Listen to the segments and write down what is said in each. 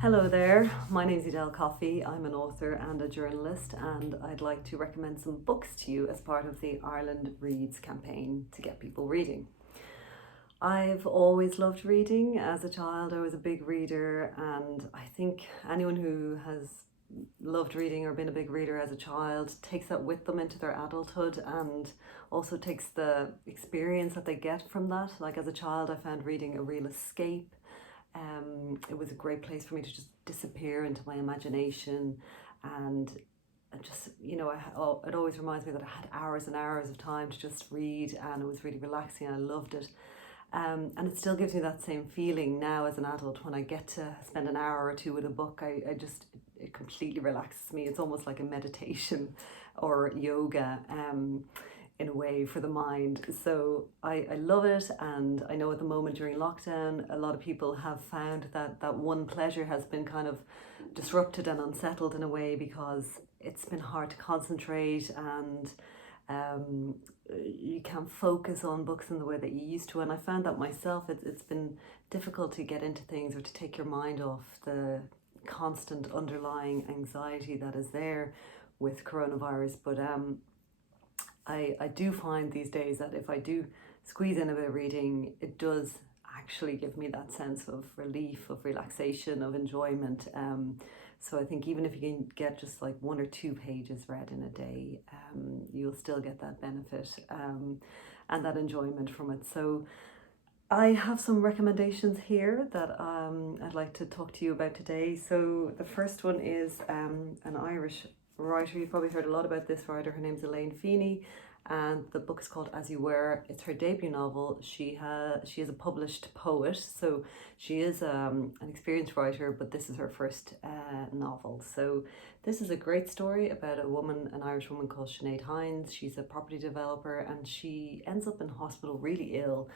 Hello there, my name is Edel Coffey. I'm an author and a journalist, and I'd like to recommend some books to you as part of the Ireland Reads campaign to get people reading. I've always loved reading. As a child, I was a big reader, and I think anyone who has loved reading or been a big reader as a child takes that with them into their adulthood, and also takes the experience that they get from that. Like as a child, I found reading a real escape. It was a great place for me to just disappear into my imagination, and it always reminds me that I had hours and hours of time to just read, and it was really relaxing. I loved it. And it still gives me that same feeling now as an adult when I get to spend an hour or two with a book. It completely relaxes me. It's almost like a meditation or yoga. In a way for the mind. So I love it, and I know at the moment during lockdown a lot of people have found that one pleasure has been kind of disrupted and unsettled in a way, because it's been hard to concentrate, and you can't focus on books in the way that you used to. And I found that myself, it's been difficult to get into things or to take your mind off the constant underlying anxiety that is there with coronavirus. But I do find these days that if I do squeeze in a bit of reading, it does actually give me that sense of relief, of relaxation, of enjoyment. So I think even if you can get just like 1 or 2 pages read in a day, you'll still get that benefit and that enjoyment from it. So I have some recommendations here that I'd like to talk to you about today. So the first one is an Irish writer. You've probably heard a lot about this writer. Her name's Elaine Feeney, and the book is called As You Were. It's her debut novel. She is a published poet, so she is an experienced writer, but this is her first novel. So this is a great story about a woman, an Irish woman called Sinead Hines. She's a property developer, and she ends up in hospital really ill.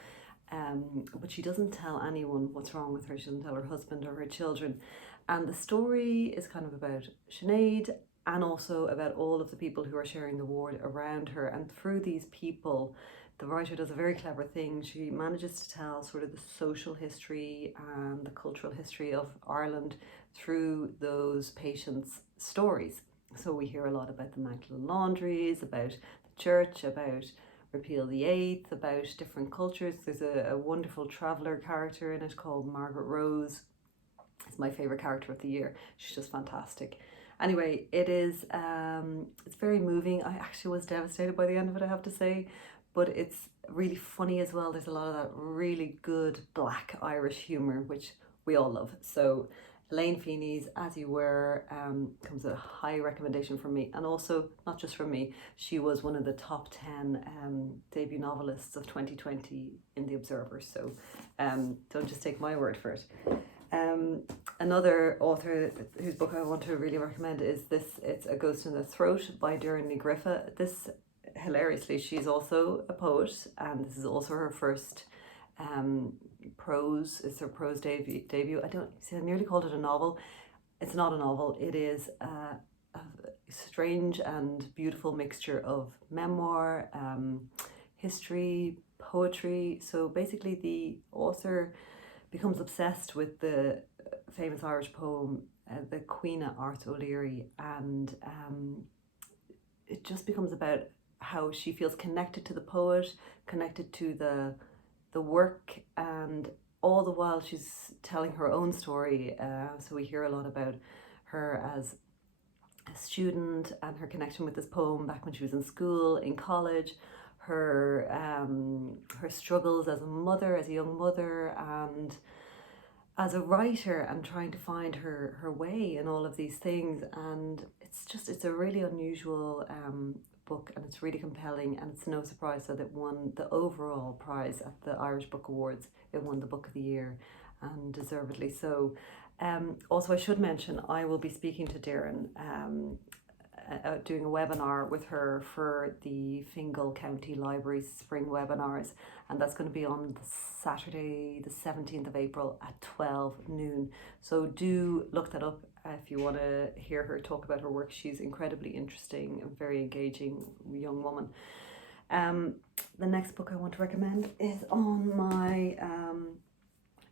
But she doesn't tell anyone what's wrong with her. She doesn't tell her husband or her children. And the story is kind of about Sinead, and also about all of the people who are sharing the ward around her. And through these people, the writer does a very clever thing. She manages to tell sort of the social history and the cultural history of Ireland through those patients' stories. So we hear a lot about the Magdalen laundries, about the church, about Repeal the Eighth, about different cultures. There's a wonderful traveller character in it called Margaret Rose. It's my favourite character of the year. She's just fantastic. Anyway, it's very moving. I actually was devastated by the end of it, I have to say, but it's really funny as well. There's a lot of that really good black Irish humour, which we all love. So Elaine Feeney's As You Were comes a high recommendation from me, and also not just from me. She was one of the top 10 debut novelists of 2020 in The Observer. So don't just take my word for it. Another author whose book I want to really recommend is this. It's A Ghost in the Throat by Doireann Griffith. This, hilariously, she's also a poet, and this is also her first prose. It's her prose debut. I nearly called it a novel. It's not a novel. It is a strange and beautiful mixture of memoir, history, poetry. So basically the author becomes obsessed with the famous Irish poem, the Queen Art O'Leary, and it just becomes about how she feels connected to the poet, connected to the work, and all the while she's telling her own story. So we hear a lot about her as a student and her connection with this poem back when she was in school, in college, her struggles as a mother, as a young mother, and as a writer, and trying to find her way in all of these things. And it's a really unusual book, and it's really compelling, and it's no surprise that it won the overall prize at the Irish Book Awards. It won the Book of the Year, and deservedly so. Also, I should mention, I will be speaking to Doireann, doing a webinar with her for the Fingal County Libraries spring webinars, and that's going to be on Saturday the 17th of April at 12 noon. So do look that up if you want to hear her talk about her work. She's incredibly interesting and very engaging young woman. The next book I want to recommend is on my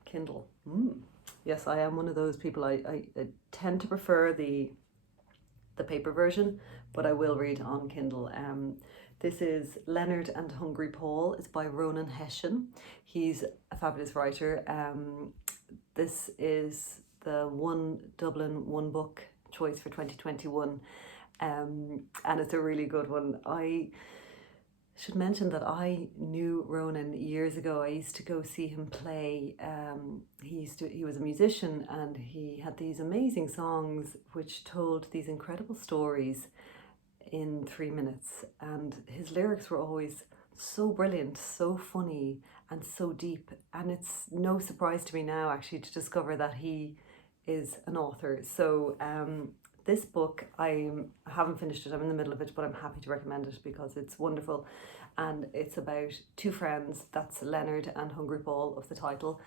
Kindle. Yes, I am one of those people. I tend to prefer the paper version, but I will read on Kindle. This is Leonard and Hungry Paul. It's by Ronan Hession. He's a fabulous writer. This is the One Dublin One Book choice for 2021, and it's a really good one. I should mention that I knew Ronan years ago. I used to go see him play. He was a musician, and he had these amazing songs which told these incredible stories in 3 minutes. And his lyrics were always so brilliant, so funny, and so deep. And it's no surprise to me now, actually, to discover that he is an author. So this book, I haven't finished it, I'm in the middle of it, but I'm happy to recommend it because it's wonderful. And it's about two friends, that's Leonard and Hungry Paul of the title.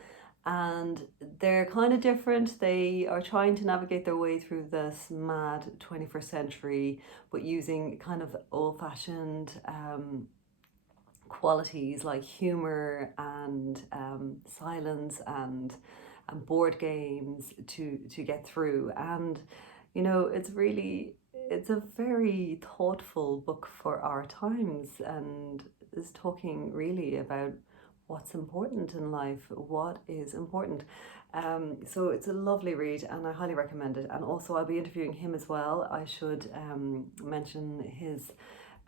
And they're kind of different. They are trying to navigate their way through this mad 21st century, but using kind of old-fashioned qualities like humor and silence and board games to get through. And you know, it's a very thoughtful book for our times, and is talking really about what's important in life, what is important. So it's a lovely read, and I highly recommend it. And also, I'll be interviewing him as well. I should mention his.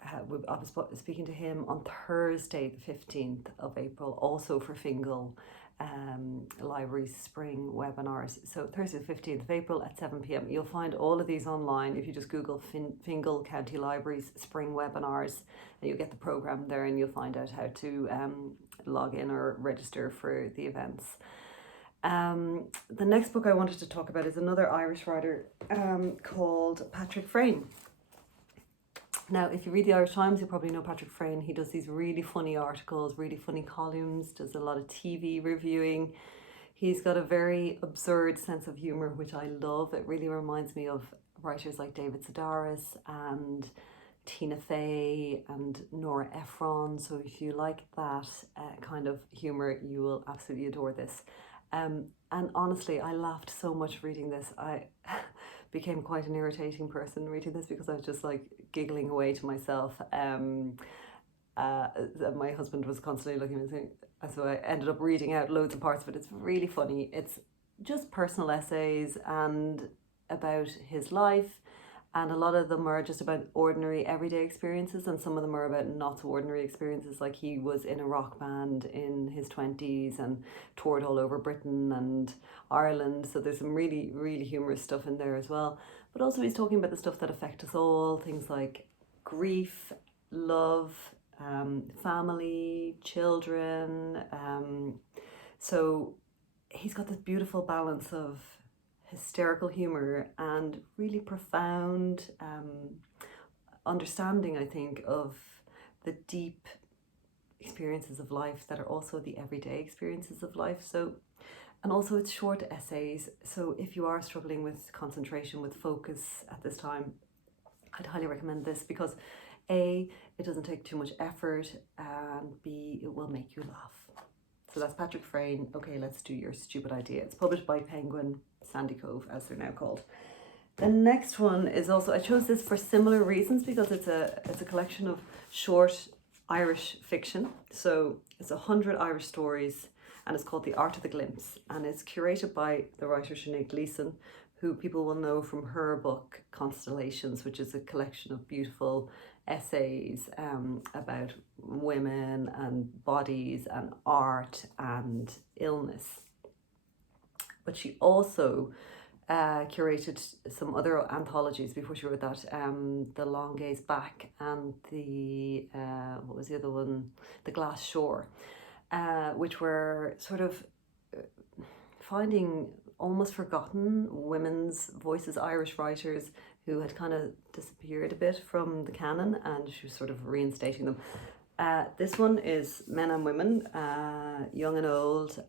I was speaking to him on Thursday, the 15th of April, also for Fingal Libraries spring webinars. So Thursday the 15th of April at 7 p.m. You'll find all of these online if you just Google Fingal County Libraries spring webinars, and you'll get the program there, and you'll find out how to log in or register for the events. The next book I wanted to talk about is another Irish writer called Patrick Freyne. Now, if you read the Irish Times, you probably know Patrick Freyne. He does these really funny articles, really funny columns, does a lot of TV reviewing. He's got a very absurd sense of humour, which I love. It really reminds me of writers like David Sedaris and Tina Fey and Nora Ephron. So if you like that kind of humour, you will absolutely adore this. And honestly, I laughed so much reading this. I became quite an irritating person reading this because I was just like giggling away to myself. My husband was constantly looking at me, so I ended up reading out loads of parts of it. It's really funny. It's just personal essays and about his life, and a lot of them are just about ordinary everyday experiences, and some of them are about not so ordinary experiences, like he was in a rock band in his 20s and toured all over Britain and Ireland, so there's some really, really humorous stuff in there as well. But also he's talking about the stuff that affect us all, things like grief, love, family, children. So he's got this beautiful balance of hysterical humour and really profound understanding, I think, of the deep experiences of life that are also the everyday experiences of life. So, and also it's short essays, so if you are struggling with concentration, with focus at this time, I'd highly recommend this because A, it doesn't take too much effort, and B, it will make you laugh. So that's Patrick Freyne. Okay, let's do your stupid idea. It's published by Penguin Sandy Cove, as they're now called. The next one is also, I chose this for similar reasons because it's a collection of short Irish fiction. So it's 100 Irish stories, and it's called The Art of the Glimpse, and it's curated by the writer Sinead Gleeson, who people will know from her book Constellations, which is a collection of beautiful essays about women and bodies and art and illness. But she also curated some other anthologies before she wrote that, The Long Gaze Back and the, what was the other one? The Glass Shore, which were sort of finding almost forgotten women's voices, Irish writers who had kind of disappeared a bit from the canon, and she was sort of reinstating them. This one is men and women, young and old,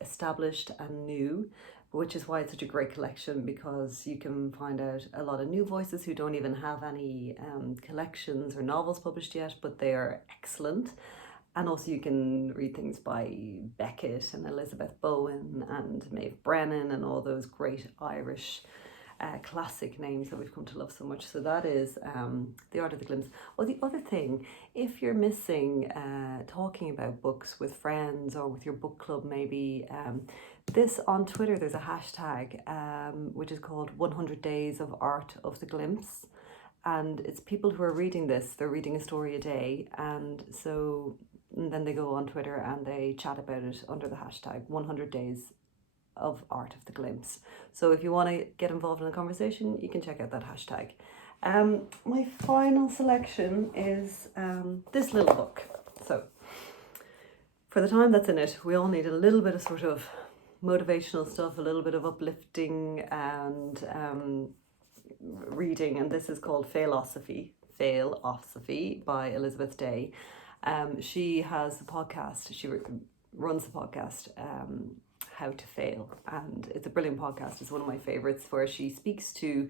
established and new, which is why it's such a great collection, because you can find out a lot of new voices who don't even have any collections or novels published yet, but they are excellent. And also you can read things by Beckett and Elizabeth Bowen and Maeve Brennan and all those great Irish classic names that we've come to love so much. So that is The Art of the Glimpse. Oh, the other thing, if you're missing talking about books with friends or with your book club maybe, this on Twitter, there's a hashtag which is called 100 Days of Art of the Glimpse. And it's people who are reading this, they're reading a story a day. And then they go on Twitter and they chat about it under the hashtag 100 Days of Art of the Glimpse. So if you want to get involved in the conversation, you can check out that hashtag. My final selection is this little book. So for the time that's in it, we all need a little bit of sort of motivational stuff, a little bit of uplifting and reading, and this is called Failosophy by Elizabeth Day. She has a podcast, she runs the podcast How to Fail, and it's a brilliant podcast. It's one of my favorites, where she speaks to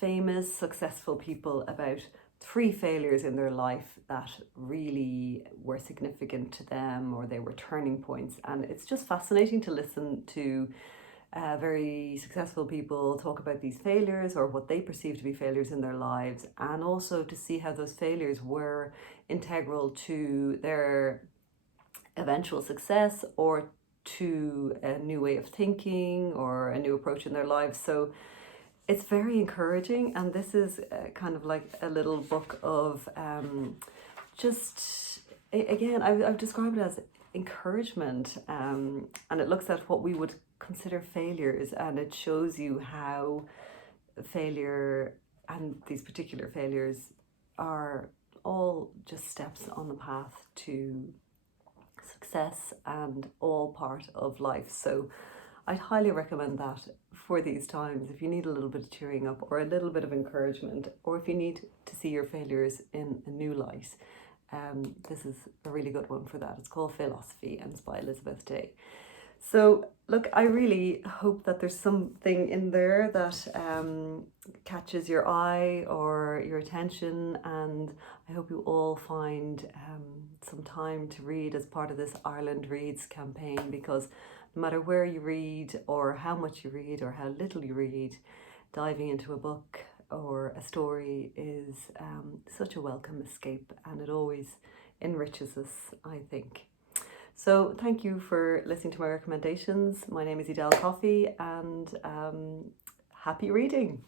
famous successful people about 3 failures in their life that really were significant to them, or they were turning points. And it's just fascinating to listen to very successful people talk about these failures or what they perceive to be failures in their lives, and also to see how those failures were integral to their eventual success or to a new way of thinking or a new approach in their lives. So it's very encouraging, and this is kind of like a little book of I've described it as encouragement, and it looks at what we would consider failures, and it shows you how failure and these particular failures are all just steps on the path to success and all part of life. So I'd highly recommend that for these times, if you need a little bit of cheering up or a little bit of encouragement, or if you need to see your failures in a new light. This is a really good one for that. It's called Philosophy and it's by Elizabeth Day. So look, I really hope that there's something in there that catches your eye or your attention, and I hope you all find some time to read as part of this Ireland Reads campaign, because no matter where you read or how much you read or how little you read, diving into a book or a story is such a welcome escape, and it always enriches us, I think. So thank you for listening to my recommendations. My name is Edel Coffey, and happy reading.